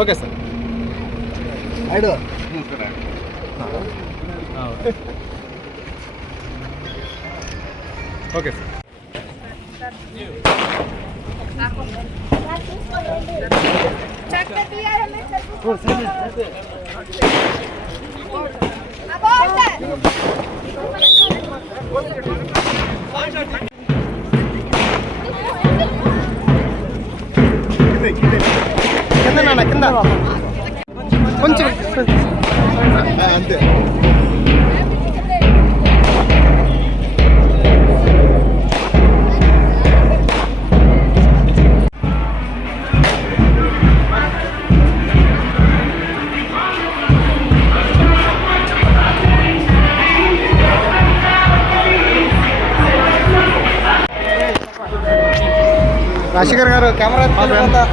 Okay sir ఐడు okay sir కింద నాన్న కింద కొంచెం అంతే రాజశేఖర్ గారు కెమెరా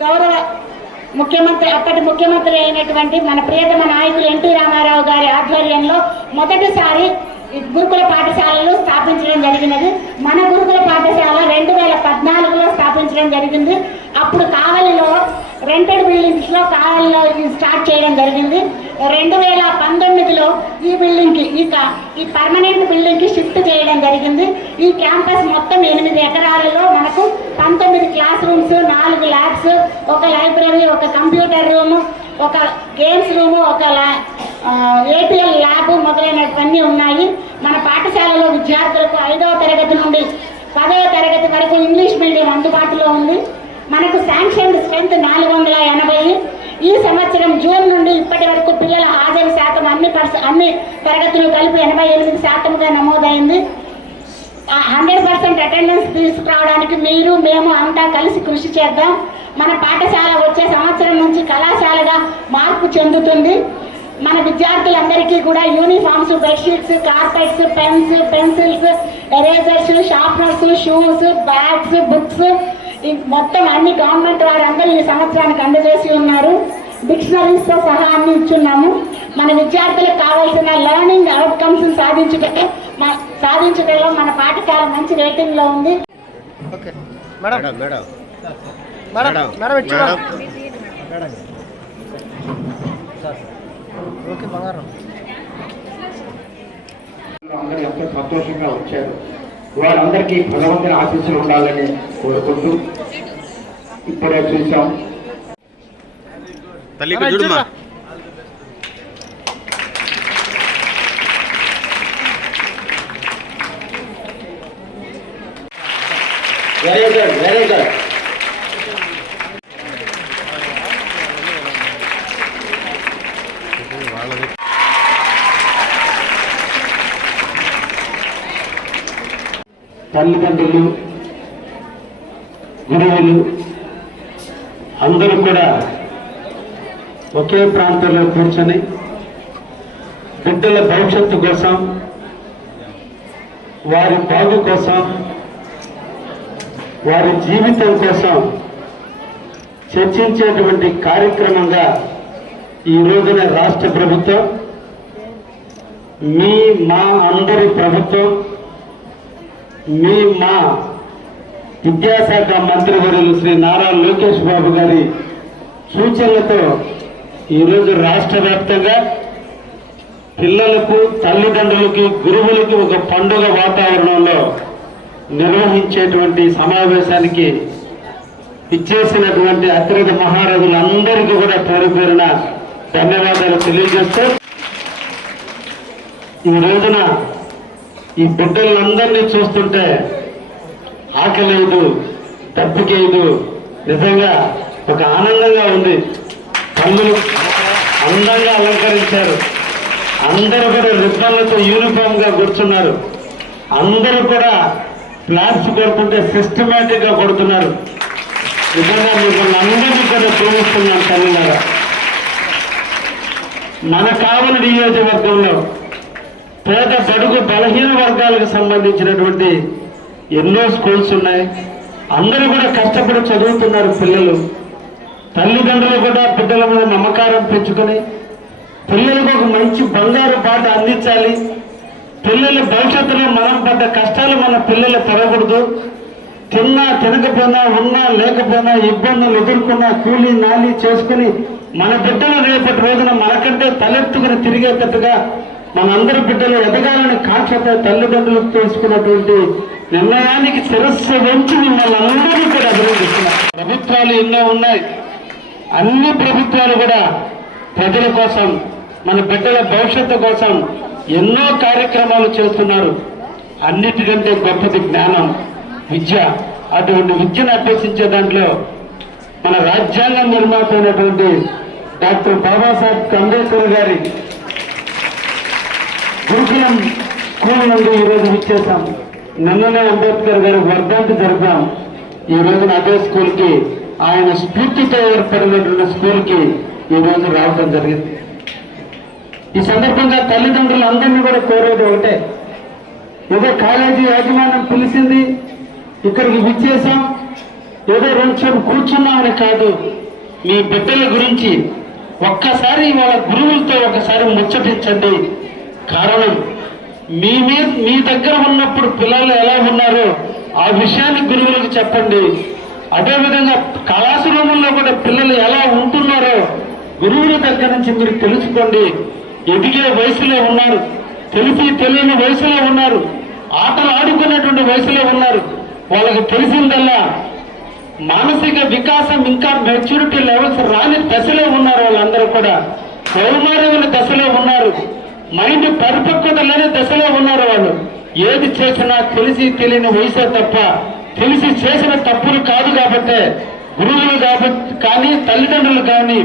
గౌరవ ముఖ్యమంత్రి అప్పటి ముఖ్యమంత్రి అయినటువంటి మన ప్రియతమ నాయకులు ఎన్టీ రామారావు గారి ఆధ్వర్యంలో మొదటిసారి గురుకుల పాఠశాలలు స్థాపించడం జరిగినది. మన గురుకుల పాఠశాల రెండు వేల పద్నాలుగులో స్థాపించడం జరిగింది. అప్పుడు కావలిలో రెంటెడ్ బిల్డింగ్స్లో లో స్టార్ట్ చేయడం జరిగింది. రెండు వేల పంతొమ్మిదిలో ఈ బిల్డింగ్కి ఈ క- ఈ పర్మనెంట్ బిల్డింగ్కి షిఫ్ట్ చేయడం జరిగింది. ఈ క్యాంపస్ మొత్తం ఎనిమిది ఎకరాలలో మనకు పంతొమ్మిది క్లాస్ రూమ్స్ నాలుగు ల్యాబ్స్ ఒక లైబ్రరీ ఒక కంప్యూటర్ రూము ఒక గేమ్స్ రూము ఒక ఏపీఎల్ ల్యాబ్ మొదలైనటువన్నీ ఉన్నాయి. మన పాఠశాలలో విద్యార్థులకు ఐదవ తరగతి నుండి పదవ తరగతి వరకు ఇంగ్లీష్ మీడియం అందుబాటులో ఉంది. మనకు శాంక్షన్ స్ట్రెంత్ నాలుగు వందల ఎనభై. ఈ సంవత్సరం జూన్ నుండి ఇప్పటి వరకు పిల్లల హాజరు శాతం అన్ని పర్స అన్ని తరగతులు కలిపి ఎనభై ఎనిమిది శాతంగా నమోదైంది. హండ్రెడ్ పర్సెంట్ అటెండెన్స్ తీసుకురావడానికి మీరు మేము అంతా కలిసి కృషి చేద్దాం. మన పాఠశాల వచ్చే సంవత్సరం నుంచి కళాశాలగా మార్పు చెందుతుంది. మన విద్యార్థులందరికీ కూడా uniforms bedsheets carpets pens pencils erasers sharpeners shoes bags books మొత్తం అన్ని గవర్నమెంట్ వారందరూ ఈ సంవత్సరానికి అందజేసి ఉన్నారు. డిక్షనరీస్తో సహా అన్ని ఇచ్చున్నాము. మన విద్యార్థులకు కావాల్సిన లెర్నింగ్ అవుట్కమ్స్ సాధించుటకు మ- సాధించుటలో మన పాఠశాల మంచి రేటింగ్లో ఉంది. Okay. Madam madam. Madam madam madam ఇచ్చి మేడం. మేడం. ఓకే బంగారం. అందరూ ఎంతో సంతోషంగా వచ్చారు. వారందరికీ భగవంతుని ఆశీస్సులు ఉండాలని కోరుకుంటూ ఇప్పుడే చూసాం వెరీ గుడ్ వెరీ గుడ్ తల్లిదండ్రులు గురువులు అందరూ కూడా ఒకే ప్రాంతంలో కూర్చొని బిడ్డల భవిష్యత్తు కోసం వారి బాగు కోసం వారి జీవితం కోసం చర్చించేటువంటి కార్యక్రమంగా ఈ రోజున రాష్ట్ర ప్రభుత్వం మీ మా అందరి ప్రభుత్వం మీ మా విద్యాశాఖ మంత్రివర్యులు శ్రీ నారా లోకేష్ బాబు గారి సూచనలతో ఈరోజు రాష్ట్ర వ్యాప్తంగా పిల్లలకు తల్లిదండ్రులకి గురువులకి ఒక పండుగ వాతావరణంలో నిర్వహించేటువంటి సమావేశానికి ఇచ్చేసినటువంటి అత్రిత మహారాజులందరికీ కూడా పేరు పేరున ధన్యవాదాలు తెలియజేస్తూ ఈ రోజున ఈ బిడ్డలందరినీ చూస్తుంటే ఆకలేదు తప్పికేయదు నిజంగా ఒక ఆనందంగా ఉంది. పనులు అందంగా అలంకరించారు. అందరూ కూడా రిబ్బన్లతో యూనిఫామ్గా కూర్చున్నారు. అందరూ కూడా ఫ్లాట్స్ కొడుతుంటే సిస్టమేటిక్గా కొడుతున్నారు. నిజంగా మిమ్మల్ని అందరినీ కూడా ప్రేమిస్తున్నాను తల్లిలారా. మన కావలి నియోజకవర్గంలో పేద బడుగు బలహీన సంబంధించినటువంటి ఎన్నో స్కూల్స్ ఉన్నాయి. అందరూ కూడా కష్టపడి చదువుతున్నారు పిల్లలు. తల్లిదండ్రులు కూడా బిడ్డల మీద నమ్మకారం పెంచుకొని పిల్లలకు ఒక మంచి బంగారు పాట అందించాలి. పిల్లల భవిష్యత్తులో మనం పడ్డ కష్టాలు మన పిల్లలు పడకూడదు. తిన్నా తినకపోయినా ఉన్నా లేకపోయినా ఇబ్బందులు ఎదుర్కొన్నా కూలీ నాలి చేసుకుని మన బిడ్డలు రేపటి రోజున మనకంటే తలెత్తుకుని తిరిగేటట్టుగా మనందరి బిడ్డలు ఎదగాలని కాక్షతో తల్లిదండ్రులు తీసుకున్నటువంటి నిర్ణయానికి శిరస్సు వంచి మిమ్మల్ని అందరూ కూడా అభినందిస్తున్నారు ప్రభుత్వాలు ఎన్నో ఉన్నాయి. అన్ని ప్రభుత్వాలు కూడా ప్రజల కోసం మన బిడ్డల భవిష్యత్తు కోసం ఎన్నో కార్యక్రమాలు చేస్తున్నారు. అన్నిటికంటే గొప్పది జ్ఞానం విద్య. అటువంటి విద్యను అభ్యసించే దాంట్లో మన రాజ్యాంగ నిర్మాత అయినటువంటి డాక్టర్ బాబాసాహెబ్ అంబేద్కర్ గారి గురుకులం స్కూల్ నుండి ఈరోజు విచ్చేసాం నిన్ననే అంబేద్కర్ గారి వర్ధంతి జరిపాం. ఈ రోజున అదే స్కూల్కి ఆయన స్ఫూర్తితో ఏర్పడినటువంటి స్కూల్కి ఈ రోజు రావడం జరిగింది. ఈ సందర్భంగా తల్లిదండ్రులు అందరినీ కూడా కోరేది ఒకటే. ఏదో కాలేజీ యాజమాన్యం పిలిచింది ఇక్కడికి విచ్చేసాం ఏదో రెండు కూర్చున్నామని కాదు. మీ బిడ్డల గురించి ఒక్కసారి వాళ్ళ గురువులతో ఒకసారి ముచ్చటించండి. కారణం మీ మీద మీ దగ్గర ఉన్నప్పుడు పిల్లలు ఎలా ఉన్నారో ఆ విషయాన్ని గురువులకు చెప్పండి. అదేవిధంగా క్లాస్ కూడా పిల్లలు ఎలా ఉంటున్నారో గురువుల దగ్గర నుంచి మీరు తెలుసుకోండి. ఎదిగే వయసులో ఉన్నారు తెలిసి తెలియని వయసులో ఉన్నారు ఆటలు ఆడుకునేటువంటి వయసులో ఉన్నారు. వాళ్ళకి తెలిసిందల్లా మానసిక వికాసం ఇంకా మెచ్యూరిటీ లెవెల్స్ రాని దశలో ఉన్నారు వాళ్ళందరూ కూడా. కౌమారవుల దశలో ఉన్నారు. మైండ్ పరిపక్వత లేని దశలో ఉన్నారు వాళ్ళు. ఏది చేసినా తెలిసి తెలియని వయసే తప్ప తెలిసి చేసిన తప్పులు కాదు కాబట్టే గురువులు కాబట్టి కానీ తల్లిదండ్రులు కానీ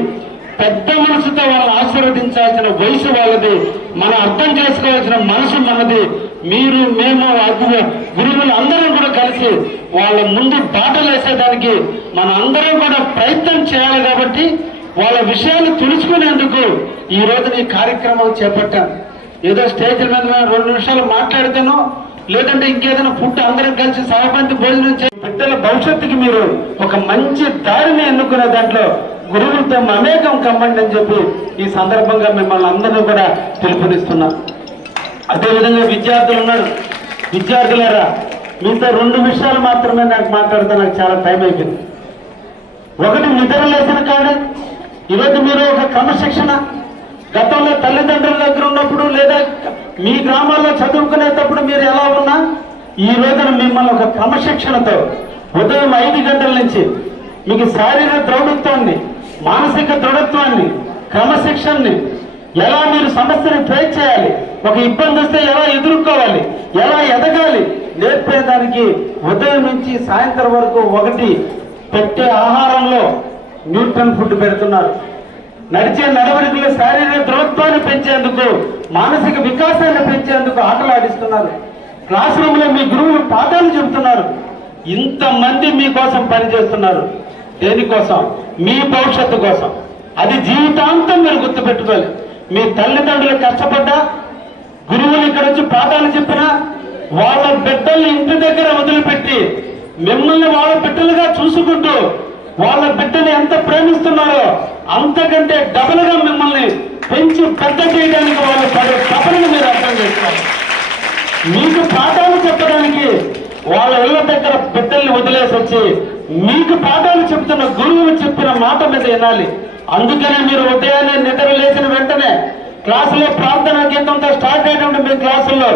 పెద్ద మనసుతో వాళ్ళని ఆశీర్వదించాల్సిన వయసు వాళ్ళది. మనం అర్థం చేసుకోవాల్సిన మనసు మనది. మీరు మేము అగ్గు- గురువులు అందరం కూడా కలిసి వాళ్ళ ముందు బాటలు వేసేదానికి మన అందరం కూడా ప్రయత్నం చేయాలి కాబట్టి వాళ్ళ విషయాలు తెలుసుకునేందుకు ఈ రోజు నీ కార్యక్రమం చేపట్టాను. ఏదో స్టేజ్ మీద రెండు నిమిషాలు మాట్లాడితేనో లేదంటే ఇంకేదైనా ఫుడ్ అందరం కలిసి సహపంతి భోజనం చేసి బిడ్డల భవిష్యత్తుకి మీరు ఒక మంచి దారిని ఎన్నుకునే దాంట్లో గురువులతో మమేకం కమ్మండి అని చెప్పి ఈ సందర్భంగా మిమ్మల్ని అందరినీ కూడా పిలుపునిస్తున్నా. అదేవిధంగా విద్యార్థులు ఉన్నారు. విద్యార్థులారా మీతో రెండు విషయాలు మాత్రమే నాకు మాట్లాడితే నాకు చాలా టైం అయిపోయింది. ఒకటి నిద్ర లేచిన కాడే ఈరోజు మీరు ఒక క్రమశిక్షణ గతంలో తల్లిదండ్రుల దగ్గర ఉన్నప్పుడు లేదా మీ గ్రామాల్లో చదువుకునేటప్పుడు మీరు ఎలా ఉన్నా ఈ రోజున మిమ్మల్ని ఒక క్రమశిక్షణతో ఉదయం ఐదు గంటల నుంచి మీకు శారీరక దృఢత్వాన్ని మానసిక దృఢత్వాన్ని క్రమశిక్షణని ఎలా మీరు సమస్యని ఫేస్ చేయాలి ఒక ఇబ్బంది వస్తే ఎలా ఎదుర్కోవాలి ఎలా ఎదగాలి నేర్పేదానికి ఉదయం నుంచి సాయంత్రం వరకు ఒకటి పెట్టే ఆహారంలో న్యూట్రన్ ఫుడ్ పెడుతున్నారు. నడిచే నడవడికలో శారీరక దృఢత్వాన్ని పెంచేందుకు మానసిక వికాసాన్ని పెంచేందుకు ఆటలు ఆడిస్తున్నారు. క్లాస్ రూమ్లో మీ గురువులు పాఠాలు చెబుతున్నారు. ఇంతమంది మీకోసం పనిచేస్తున్నారు. దేనికోసం? మీ భవిష్యత్తు కోసం. అది జీవితాంతం మీరు గుర్తుపెట్టుకోవాలి. మీ తల్లిదండ్రులు కష్టపడ్డా గురువులు ఇక్కడ వచ్చి పాఠాలు చెప్పినా వాళ్ళ బిడ్డల్ని ఇంటి దగ్గర వదిలిపెట్టి మిమ్మల్ని వాళ్ళ బిడ్డలుగా చూసుకుంటూ వాళ్ళ బిడ్డని ఎంత ప్రేమిస్తున్నారో అంతకంటే డబల్గా మిమ్మల్ని పెంచి పెద్ద చేయడానికి వాళ్ళు పడే తపనను మీరు అర్థం చేస్తారు మీకు పాఠాలు చెప్పడానికి వాళ్ళ ఇళ్ళ దగ్గర బిడ్డల్ని వదిలేసి వచ్చి మీకు పాఠాలు చెప్తున్న గురువు చెప్పిన మాట మీద వినాలి. అందుకనే మీరు ఉదయాన్నే నిద్ర లేచిన వెంటనే క్లాసులో ప్రార్థన గీతంతో స్టార్ట్ అయినప్పుడు మీ క్లాసుల్లో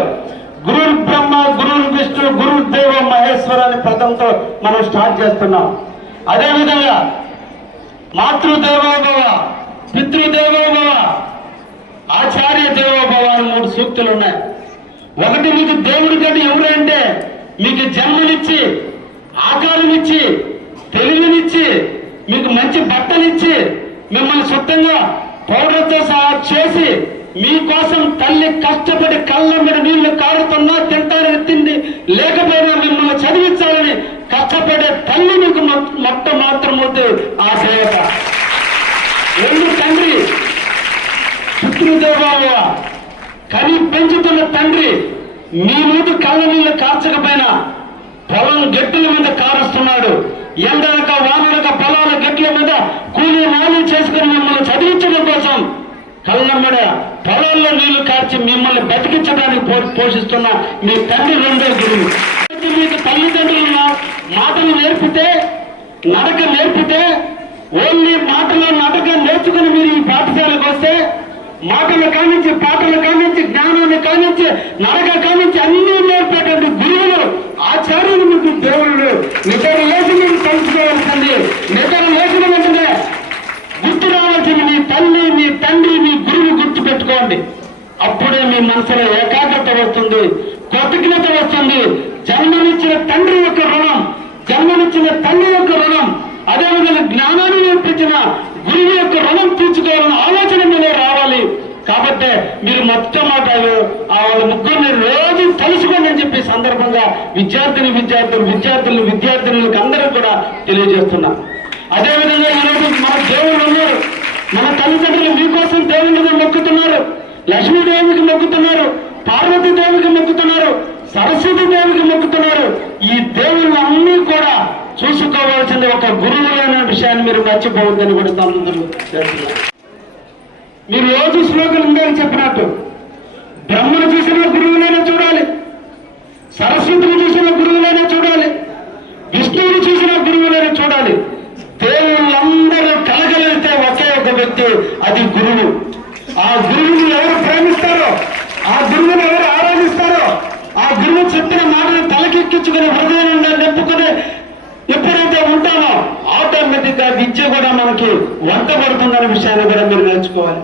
గురు బ్రహ్మ గురు విష్ణు గురు దేవ మహేశ్వర అనే పదంతో మనం స్టార్ట్ చేస్తున్నాం. అదేవిధంగా మాతృదేవోభవ పితృదేవోభవ ఆచార్య దేవోభవ అని మూడు సూక్తులు ఉన్నాయి. ఒకటి మీకు దేవుడి కంటే ఎవరంటే మీకు జన్మనిచ్చి ఆకారమిచ్చి తెలివినిచ్చి మీకు మంచి బట్టలిచ్చి మిమ్మల్ని శుద్ధంగా పౌడర్తో సహా చేసి మీకోసం తల్లి కష్టపడి కళ్ళ మీద నీళ్ళు కారుతున్నా తింటారని తిండి లేకపోయినా మిమ్మల్ని చదివించాలని కష్టపడే తల్లి మీకు మొట్ట మొట్ట మాత్రమవుతే ఆ సేవక రెండు తండ్రి. పితృదేవావ కని పెంచుతున్న తండ్రి మీ ముందు కళ్ళ నీళ్ళు కార్చకపోయినా పొలం గట్టుల మీద కారుస్తున్నాడు. ఎండలక వానలక పొలాల గట్ల మీద కూలి నాలి చేసుకుని మిమ్మల్ని చదివించడం కోసం కళ్ళమ్మడ పొలాల్లో నీళ్ళు కార్చి మిమ్మల్ని బతికించడానికి పో- పోషిస్తున్న మీ తండ్రి రెండో గురువు. మీకు తల్లిదండ్రుల మాటలు నేర్పితే నడక నేర్పితే ఓన్లీ మాటలు నడక నేర్చుకుని మీరు ఈ పాఠశాలకు వస్తే మాటలు కానించి పాటలు కానించి జ్ఞానాన్ని కానించి నడక కానించి అన్ని నేర్పేటువంటి గురువులు ఆచార్యులు మీకు దేవుళ్ళు. నిద్ర లేచి మీరు తెలుసుకోవాల్సింది. నిద్ర లేచిన వెంటనే గుర్తు రావాల్సింది మీ తల్లి మీ తండ్రి మీ గురువు గుర్తు పెట్టుకోండి అప్పుడే మీ మనసులో ఏకాగ్రత వస్తుంది. కృతజ్ఞత వస్తుంది. జన్మనిచ్చిన తండ్రి యొక్క రుణం జన్మనిచ్చిన తల్లి యొక్క రుణం అదేవిధంగా జ్ఞానాన్ని నేర్పించిన గురువు యొక్క రుణం తీర్చుకోవాలన్న ఆలోచన మీలో రావాలి. కాబట్టి మీరు మొట్టమొదటి ఆ వాళ్ళ ముగ్గురిని రోజు తెలుసుకోండి అని చెప్పి సందర్భంగా విద్యార్థిని విద్యార్థులు విద్యార్థులు విద్యార్థినులకు అందరూ కూడా తెలియజేస్తున్నా. అదేవిధంగా ఈరోజు మన దేవుళ్ళు ఉన్నారు. మన తల్లిదండ్రులు మీకోసం దేవుళ్ళని మొక్కుతున్నారు. లక్ష్మీదేవికి మొక్కుతున్నారు. పార్వతీ దేవికి మొక్కుతున్నారు సరస్వతి దేవికి మొక్కుతున్నారు. ఈ దేవుళ్ళన్నీ కూడా చూసుకోవాల్సింది ఒక గురువు అనే విషయాన్ని మీరు మర్చిపోవద్దని కూడా తల్లిదండ్రులు చేస్తున్నారు మీరు రోజు శ్లోకం ఉందని చెప్పినట్టు. బ్రహ్మను చూసిన గురువులైనా చూడాలి. సరస్వతిని చూసిన గురువులైనా చూడాలి. విష్ణువుని చూసిన గురువులైనా చూడాలి. దేవుళ్ళందరూ కలగలిగితే ఒకే ఒక వ్యక్తి అది గురువు. ఆ గురువుని ఎవరు ప్రేమిస్తారో ఆ గురువుని ఎవరు ఆరాధిస్తారో ఆ గురువు చెప్పిన మాటను తలకెక్కించుకుని హృదయం నింపుకుని ఎప్పుడైతే ఉంటామో ఆటోమేటిక్గా విద్య కూడా మనకి వంట పడుతుందనే విషయాన్ని కూడా మీరు నేర్చుకోవాలి.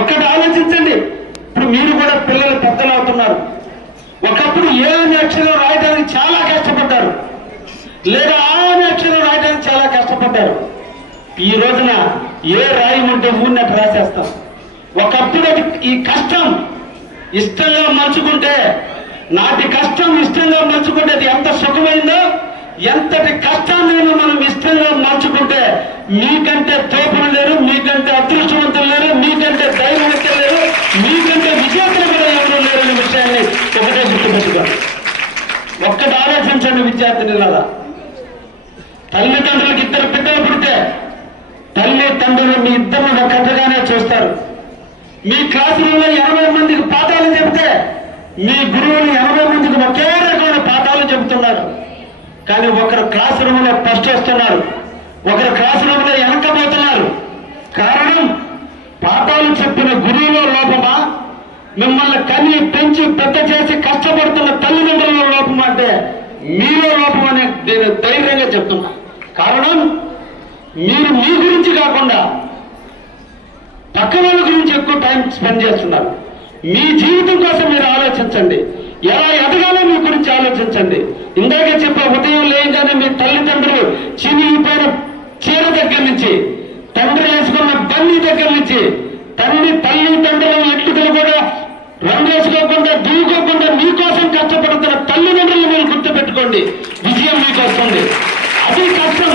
ఒక్కటి ఆలోచించండి. ఇప్పుడు మీరు కూడా పిల్లలు పెద్దలు అవుతున్నారు ఒకప్పుడు ఏ అనే అక్షరం రాయడానికి చాలా కష్టపడ్డారు. లేదా ఆ అనే అక్షరం రాయడానికి చాలా కష్టపడ్డారు. ఈ రోజున ఏ రాయి ఉంటే ఊరినట్టు రాసేస్తాం. ఒకప్పుడు అది ఈ కష్టం ఇష్టంగా మలుచుకుంటే నాటి కష్టం ఇష్టంగా మలుచుకుంటే అది ఎంత సుఖమైందో ఎంతటి కష్టాన్ని మనం ఇష్టంగా మలుచుకుంటే మీకంటే తోపులు లేరు మీకంటే అదృష్టవంతులు లేరు మీకంటే ధైర్యవంతులు లేరు మీకంటే విజేతలు కూడా ఎవరు లేరు అనే విషయాన్ని ఒకటే గుర్తుపెట్టుకోండి. ఒక్కటి ఆలోచించండి విద్యార్థినిలాగా తల్లిదండ్రులకు ఇద్దరు పిల్లలు పుడితే తల్లి తండ్రులు మీ ఇద్దరు ఒక్కటిగానే చూస్తారు. మీ క్లాస్ రూమ్లో ఎనభై మందికి పాఠాలు చెబితే మీ గురువులు ఎనభై మందికి ఒకే రకమైన పాఠాలు చెబుతున్నారు. కానీ ఒకరు క్లాస్ రూమ్లో ఫస్ట్ వస్తున్నారు. ఒకరు క్లాస్ రూమ్లో వెనకపోతున్నారు కారణం పాఠాలు చెప్పిన గురువులో లోపమా? మిమ్మల్ని కని పెంచి పెద్ద చేసి కష్టపడుతున్న తల్లిదండ్రుల లోపం అంటే మీలో లోపం అనే నేను ధైర్యంగా చెప్తున్నా. కారణం మీరు మీ గురించి కాకుండా పక్క వాళ్ళ గురించి ఎక్కువ టైం స్పెండ్ చేస్తున్నారు. మీ జీవితం కోసం మీరు ఆలోచించండి. ఎలా ఎదగాలో మీ గురించి ఆలోచించండి. ఇందాక చెప్పే ఉదయం లేయగానే మీ తల్లిదండ్రులు చినిగిపోయిన చీర దగ్గర నుంచి తండ్రి వేసుకున్న బన్నీ దగ్గర నుంచి తల్లి తల్లి తండ్రులు ఎట్టుకలు కూడా రంగు వేసుకోకుండా దూకోకుండా మీకోసం కష్టపడుతున్న తల్లిదండ్రులు మీరు గుర్తుపెట్టుకోండి. విజయం మీకు వస్తుంది అది కష్టం.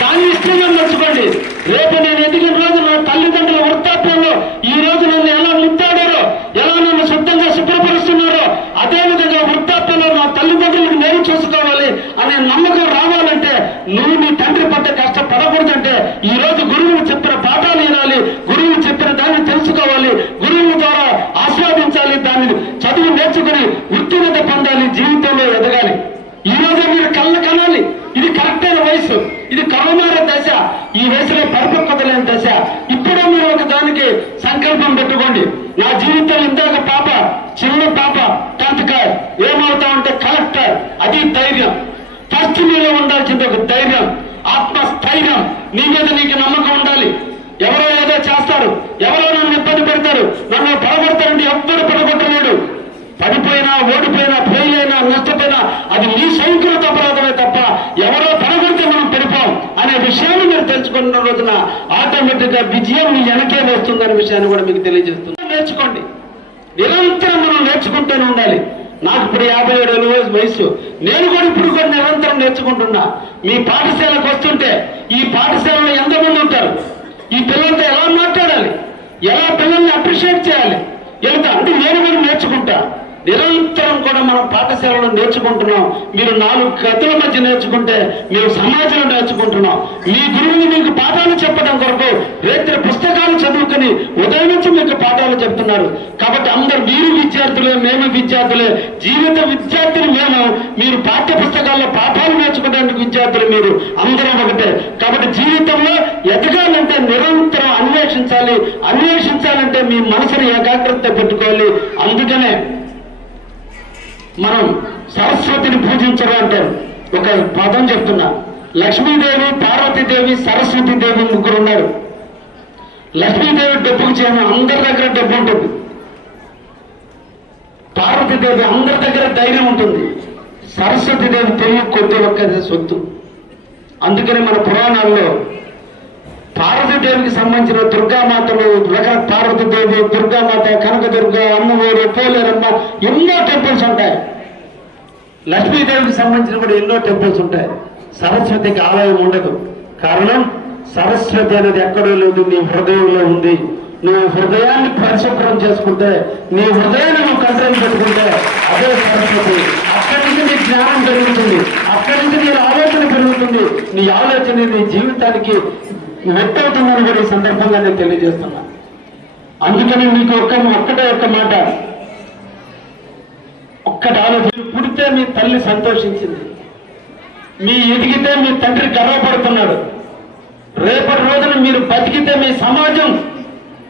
దాన్ని ఇష్టంగా నచ్చుకోండి రేపు నేను ఎదిగిన రోజు నా తల్లిదండ్రుల వృత్తాప్యంలో ఈ రోజు నన్ను ఎలా ముద్దాడారో ఎలా నన్ను శుద్ధంగా శుభ్రపరుస్తున్నారో అదే విధంగా వృత్తాప్యంలో నా తల్లిదండ్రులకు నేను చూసుకోవాలి అనే నమ్మకం రావాలంటే నువ్వు నీ తండ్రి పట్ల కష్టపడకూడదంటే ఈ రోజు గురువు చెప్పిన పాఠాలు వినాలి గురువు చెప్పిన దాన్ని తెలుసుకోవాలి గురువు ద్వారా ఆస్వాదించాలి దాన్ని చదువు నేర్చుకుని ఉత్తీర్ణత పొందాలి జీవితంలో ఎదగాలి. ఈ రోజే మీరు కళ్ళ కనాలి. ఇది కరెక్ట్ అయిన వయసు. ఇది కౌమార దశ. ఈ వయసులో పరిపక్వత లేని దశ. ఇప్పుడే మీరు ఒక దానికి సంకల్పం పెట్టుకోండి. నా జీవితంలో ఇందాక పాప చిన్న పాప టెన్త్ క్లాస్ ఏమవుతామంటే కలెక్టర్ అది ధైర్యం. ఫస్ట్ మీలో ఉండాల్సింది ఒక ధైర్యం ఆత్మస్థైర్యం. నీ మీద నీకు నమ్మకం ఉండాలి. ఎవరో ఏదో చేస్తారు. ఎవరో నన్ను ఇబ్బంది పెడతారు. నన్ను పడగొడతారంటే ఎవ్వరు పడగొట్టలేడు. పడిపోయినా ఓడిపోయినా ఫెయిల్ అయినా నష్టపోయినా అది నీ సౌకర్యత అపరాధమే తప్ప ఎవరో పడగొడితే మనం పడిపోం అనే విషయాన్ని మీరు తెలుసుకున్న రోజున ఆటోమేటిక్గా విజయం మీ వెనకే వస్తుందనే విషయాన్ని కూడా మీకు తెలియజేస్తుంది నేర్చుకోండి. నిరంతరం మనం నేర్చుకుంటూనే ఉండాలి. నాకు ఇప్పుడు యాభై ఏడు ఏళ్ళ వయసు నేను కూడా ఇప్పుడు కూడా నిరంతరం నేర్చుకుంటున్నా. మీ పాఠశాలకు వస్తుంటే ఈ పాఠశాలలో ఎంతమంది ఉంటారు? ఈ పిల్లలతో ఎలా మాట్లాడాలి? ఎలా పిల్లల్ని అప్రిషియేట్ చేయాలి? ఎంత? అంటే నేను కూడా నేర్చుకుంటా నిరంతరం కూడా మనం పాఠశాలలో నేర్చుకుంటున్నాం. మీరు నాలుగు గదుల మధ్య నేర్చుకుంటే మేము సమాజంలో నేర్చుకుంటున్నాం. మీ గురువుని మీకు పాఠాలు చెప్పడం కొరకు రేత్రి పుస్తకాలు చదువుకుని ఉదయం నుంచి మీకు పాఠాలు చెప్తున్నారు. కాబట్టి అందరు మీరు విద్యార్థులే మేము విద్యార్థులే జీవిత విద్యార్థులు మేము మీరు పాఠ్య పుస్తకాల్లో పాఠాలు నేర్చుకోవడానికి విద్యార్థులు మీరు అందరం ఒకటే. కాబట్టి జీవితంలో ఎదగాలంటే నిరంతరం అన్వేషించాలి. అన్వేషించాలంటే మీ మనసుని ఏకాగ్రత పెట్టుకోవాలి. అందుకనే మనం సరస్వతిని పూజించడం అంటారు. ఒక పదం చెప్తున్నా. లక్ష్మీదేవి పార్వతీదేవి సరస్వతీదేవి ముగ్గురు ఉన్నారు లక్ష్మీదేవి డబ్బుకు చేయను అందరి దగ్గర డబ్బు ఉంటుంది. పార్వతీదేవి అందరి దగ్గర ధైర్యం ఉంటుంది. సరస్వతీదేవి తెలివి కొద్ది ఒక్కదే సొత్తు. అందుకని మన పురాణాల్లో పార్వతీదేవికి సంబంధించిన దుర్గామాతలు రకర పార్వతీదేవి దుర్గామాత కనకదుర్గ అమ్మవారు పోలేరమ్మ ఎన్నో టెంపుల్స్ ఉంటాయి. లక్ష్మీదేవికి సంబంధించిన కూడా ఎన్నో టెంపుల్స్ ఉంటాయి. సరస్వతికి ఆలయం ఉండదు. కారణం సరస్వతి అనేది ఎక్కడో లేదు నీ హృదయంలో ఉంది. నువ్వు హృదయాన్ని పరిశుభ్రం చేసుకుంటే నీ హృదయాన్ని నువ్వు కంట్రోల్ పెట్టుకుంటే అదే సరస్వతి. అక్కడి నుంచి నీ జ్ఞానం పెరుగుతుంది. అక్కడి నుంచి నీ ఆలోచన పెరుగుతుంది. నీ ఆలోచన నీ జీవితానికి వ్యక్తవుతుందని కూడా ఈ సందర్భంగా నేను తెలియజేస్తున్నా. అందుకని మీకు ఒక్క ఒక్కటే ఒక్క మాట. ఒక్కటి ఆలోచన పుడితే మీ తల్లి సంతోషించింది. మీ ఎదిగితే మీ తండ్రి గర్వపడుతున్నాడు. రేపటి రోజున మీరు బతికితే మీ సమాజం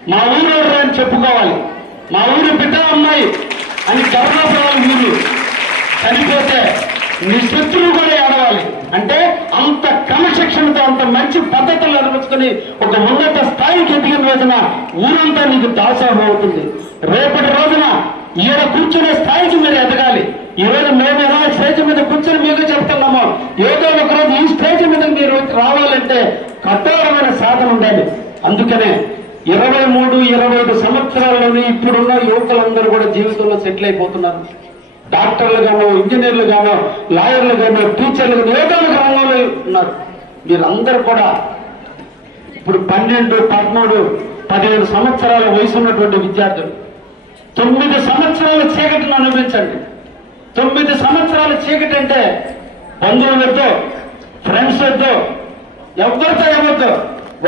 మా ఊరు అని చెప్పుకోవాలి. మా ఊరు బిడ్డ అమ్మాయి అని గర్వపడాలి మీరు. చనిపోతే మీ శత్రువు కూడా ఏడవాలి. అంటే అంత క్రమశిక్షణతో అంత మంచి పద్ధతులు నిర్మించుకుని ఒక ఉన్నత స్థాయికి ఎదిగిన రోజున ఊరంతా నీకు దాసోహం అవుతుంది. రేపటి రోజున ఈయన కూర్చునే స్థాయికి మీరు ఎదగాలి. ఈరోజు మేము ఎలా స్టేజ్ మీద కూర్చొని మీకు చెప్తున్నామో ఏదో ఒక రోజు ఈ స్టేజ్ మీద మీరు రావాలంటే కఠోరమైన సాధన ఉండాలి. అందుకనే ఇరవై మూడు ఇరవై ఐదు సంవత్సరాల్లోనే ఇప్పుడున్న యువకులందరూ కూడా జీవితంలో సెటిల్ అయిపోతున్నారు. డాక్టర్లు కానో ఇంజనీర్లు కానో లాయర్లు కానో టీచర్లు గానో ఏదో గ్రామంలో ఉన్నారు మీరందరూ కూడా ఇప్పుడు పన్నెండు పదమూడు పదిహేడు సంవత్సరాల వయసు ఉన్నటువంటి విద్యార్థులు. తొమ్మిది సంవత్సరాల చీకటిని అనుభవించండి. తొమ్మిది సంవత్సరాల చీకటి అంటే బంధువులతో ఫ్రెండ్స్ వద్దు ఎవరితో ఎవరితో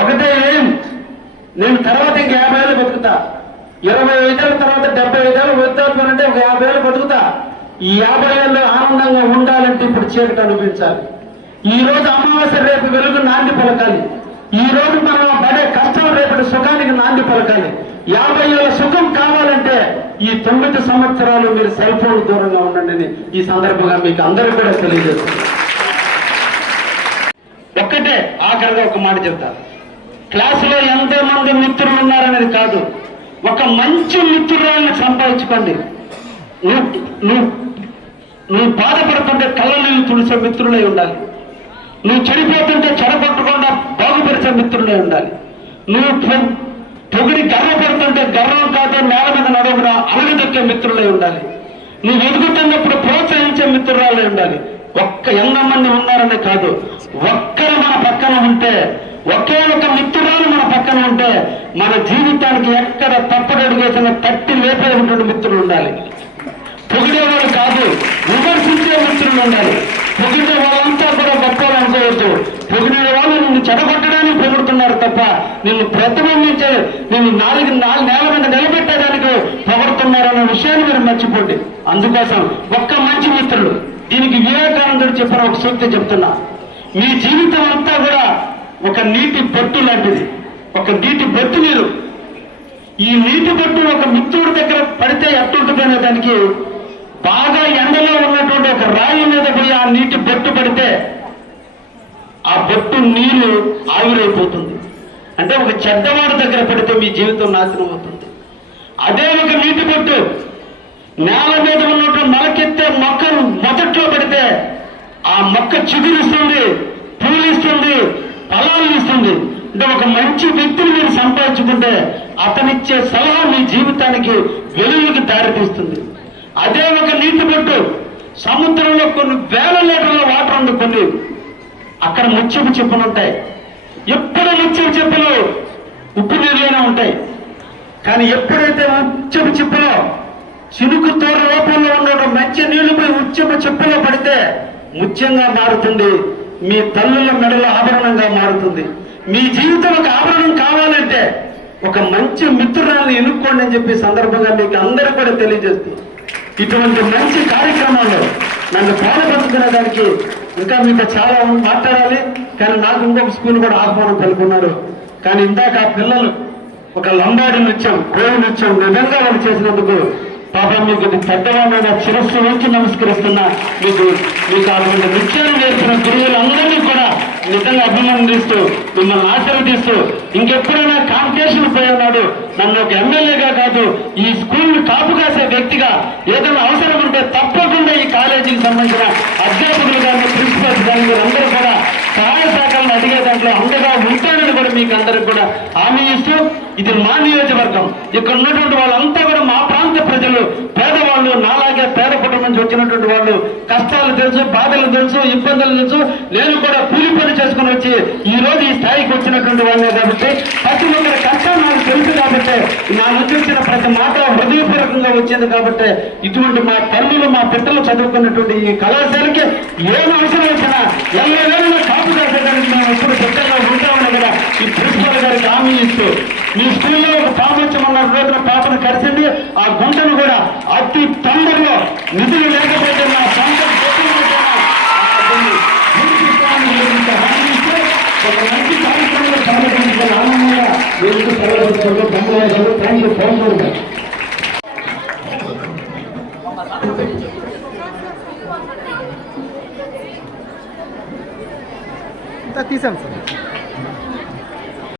ఒకటే ఏం? నేను తర్వాత ఇంక యాభై ఏళ్ళు బతుకుతా. ఇరవై ఐదేళ్ళ తర్వాత డెబ్బై ఐదేళ్ళు వృద్ధాత్మ అంటే ఒక యాభై ఏళ్ళు బతుకుతా. ఈ యాభై ఏళ్ళు ఆనందంగా ఉండాలంటే ఇప్పుడు చీకటి అనిపించాలి. ఈ రోజు అమావాస్య రేపు వెలుగు నాంది పలకాలి. ఈ రోజు మనం పడే కష్టం రేపటి సుఖానికి నాంది పలకాలి. యాభై ఏళ్ళ సుఖం కావాలంటే ఈ తొమ్మిది సంవత్సరాలు మీరు సెల్ ఫోన్ దూరంగా ఉండండి ఈ సందర్భంగా మీకు అందరూ కూడా తెలియజేస్తాను ఒక్కటే ఆఖరిగా ఒక మాట చెప్తా. క్లాసులో ఎంతో మంది మిత్రులు ఉన్నారనేది కాదు. ఒక మంచి మిత్రురాలను సంపాదించుకోండి. నువ్వు నువ్వు నువ్వు బాధపడుతుంటే కళ్ళ నీళ్ళు తుడిసే మిత్రులై ఉండాలి. నువ్వు చెడిపోతుంటే చెడగొట్టకుండా బాగుపరిచే మిత్రులై ఉండాలి. నువ్వు పొగిడి గర్వపడుతుంటే గర్వం కాదు నేల మీద నడవకుండా అలగదొక్కే మిత్రులై ఉండాలి. నువ్వు ఎదుగుతున్నప్పుడు ప్రోత్సహించే మిత్రురాలే ఉండాలి. ఒక్క ఎంత మంది ఉన్నారనే కాదు ఒక్కరు మన పక్కన ఉంటే ఒకే ఒక మిత్రురాలు మన పక్కన ఉంటే మన జీవితానికి ఎక్కడ తప్పడడుగేసిన తట్టి లేపేటువంటి మిత్రులు ఉండాలి. పొగిడేవాళ్ళు కాదు విమర్శించే మిత్రులు ఉండాలి. పొగిడే వాళ్ళంతా కూడా గొప్పలు అనుకోవద్దు. పొగిడే వాళ్ళు నిన్ను చెడగొట్టడానికి పొగుడుతున్నారు తప్ప నిన్ను ప్రతిబింబించే నిన్ను నాలుగు నాలుగు నేల మీద నిలబెట్టడానికి పొగడుతున్నారన్న విషయాన్ని మీరు మర్చిపోండి. అందుకోసం ఒక్క మంచి మిత్రుడు దీనికి వివేకానందుడు చెప్పిన ఒక సూక్తి చెప్తున్నా. మీ జీవితం అంతా కూడా ఒక నీటి బొట్టు లాంటిది. ఒక నీటి బొట్టు మీరు. ఈ నీటి బొట్టు ఒక మిత్రుడి దగ్గర పడితే ఎట్టుంటుంది అనే దానికి బాగా ఎండలో ఉన్నటువంటి ఒక రాయి మీద పోయి ఆ నీటి బొట్టు పడితే ఆ బొట్టు నీరు ఆవిరైపోతుంది. అంటే ఒక చెడ్డవాడి దగ్గర పడితే మీ జీవితం నాశనం అవుతుంది. అదే ఒక నీటి బొట్టు నేల మీద ఉన్నటువంటి మొలకెత్తే మొక్కను మొదట్లో పడితే ఆ మొక్క చిగురిస్తుంది పూలిస్తుంది ఫలాలు ఇస్తుంది. అంటే ఒక మంచి వ్యక్తిని మీరు సంపాదించుకుంటే అతనిచ్చే సలహా మీ జీవితానికి వెలుగుకి దారితీస్తుంది. అదే ఒక నీటి బొట్టు. సముద్రంలో కొన్ని వేల లీటర్ల వాటర్ ఉంది కొన్ని అక్కడ ముచ్చపు చెప్పులు ఉంటాయి. ఎప్పుడు ముత్యపు చెప్పులు ఉప్పు నీళ్ళైనా ఉంటాయి. కానీ ఎప్పుడైతే ఉచ్చపు చెప్పులో చినుకు తోర రూపంలో ఉన్న మంచి నీళ్ళు పోయి ఉచ్చపు చెప్పులో పడితే ముత్యంగా మారుతుంది. మీ తల్లుల మెడలో ఆభరణంగా మారుతుంది. మీ జీవితం ఒక ఆభరణం కావాలంటే ఒక మంచి మిత్రురాలను ఎన్నుకోండి అని చెప్పి సందర్భంగా మీకు అందరూ కూడా తెలియజేస్తుంది ఇటువంటి మంచి కార్యక్రమాల్లో నన్ను పాల్పంచుకునే దానికి ఇంకా మీతో చాలా మాట్లాడాలి. కానీ నాకు ఇంకొక స్కూల్ కూడా ఆహ్వానం పలుకున్నారు. కానీ ఇందాక ఆ పిల్లలు ఒక లంబాడి నృత్యం కోవి నృత్యం నిజంగా వాళ్ళు చేసినందుకు పాపం మీకు ఇది పెద్దవాళ్ళ శిరస్సు నుంచి నమస్కరిస్తున్నా మీకు మీకు అటువంటి నృత్యాలు నేర్పిన గురువులందరినీ కూడా నిజంగా అభినందిస్తూ మిమ్మల్ని ఆశీర్వదిస్తూ ఇంకెప్పుడైనా కాంపిటీషన్ పోయి ఉన్నాడు నన్ను ఒక ఎమ్మెల్యేగా కాదు ఈ స్కూల్ కాపు కాసే వ్యక్తిగా ఏదైనా అవసరం ఉంటే తప్పకుండా ఈ కాలేజీకి సంబంధించిన అధ్యాపకులు కానీ ప్రిన్సిపల్స్ కానీ అందరూ కూడా సహాయ శాఖలను అడిగే దాంట్లో అంతగా ఉంటానని కూడా మీకు అందరికి కూడా హామీ ఇస్తూ ఇది మా నియోజకవర్గం. ఇక్కడ ఉన్నటువంటి వాళ్ళంతా కూడా మా ప్రజలు పేదవాళ్ళు నాలాగే పేద కుటుంబం నుంచి వచ్చినటువంటి వాళ్ళు కష్టాలు తెలుసు బాధలు తెలుసు ఇబ్బందులు తెలుసు నేను కూడా కూలి పని చేసుకుని వచ్చి ఈ రోజు ఈ స్థాయికి వచ్చినటువంటి వాళ్ళే కాబట్టి ప్రతి ఒక్కరి కష్టం నాకు తెలుసు కాబట్టి నా నుంచి వచ్చిన ప్రతి మాట హృదయపూర్వకంగా వచ్చింది కాబట్టి ఇటువంటి మా తల్లులు మా పిట్టలు చదువుకున్నటువంటి ఈ కళాశాలకి ఏం అవసరం వచ్చినా ఎల్లవేళ కాపు కాసేదానికి మేము ఎప్పుడు సిద్ధంగా ఉంటామని కూడా ఈ ప్రిన్సిపల్ గారికి హామీ ఇస్తూ మీ స్కూల్లో ఒక పాప వచ్చి రోజున పాపను కలిసింది ఆ గుంటను కూడా అతి తొందరలో నిధులు లేకపోతే నా సొంత ఒక మంచి కార్యక్రమంలో ఆనందంగా మీకు ధన్యవాదాలు. థ్యాంక్ యూ ఫోన్ తీసాం సార్.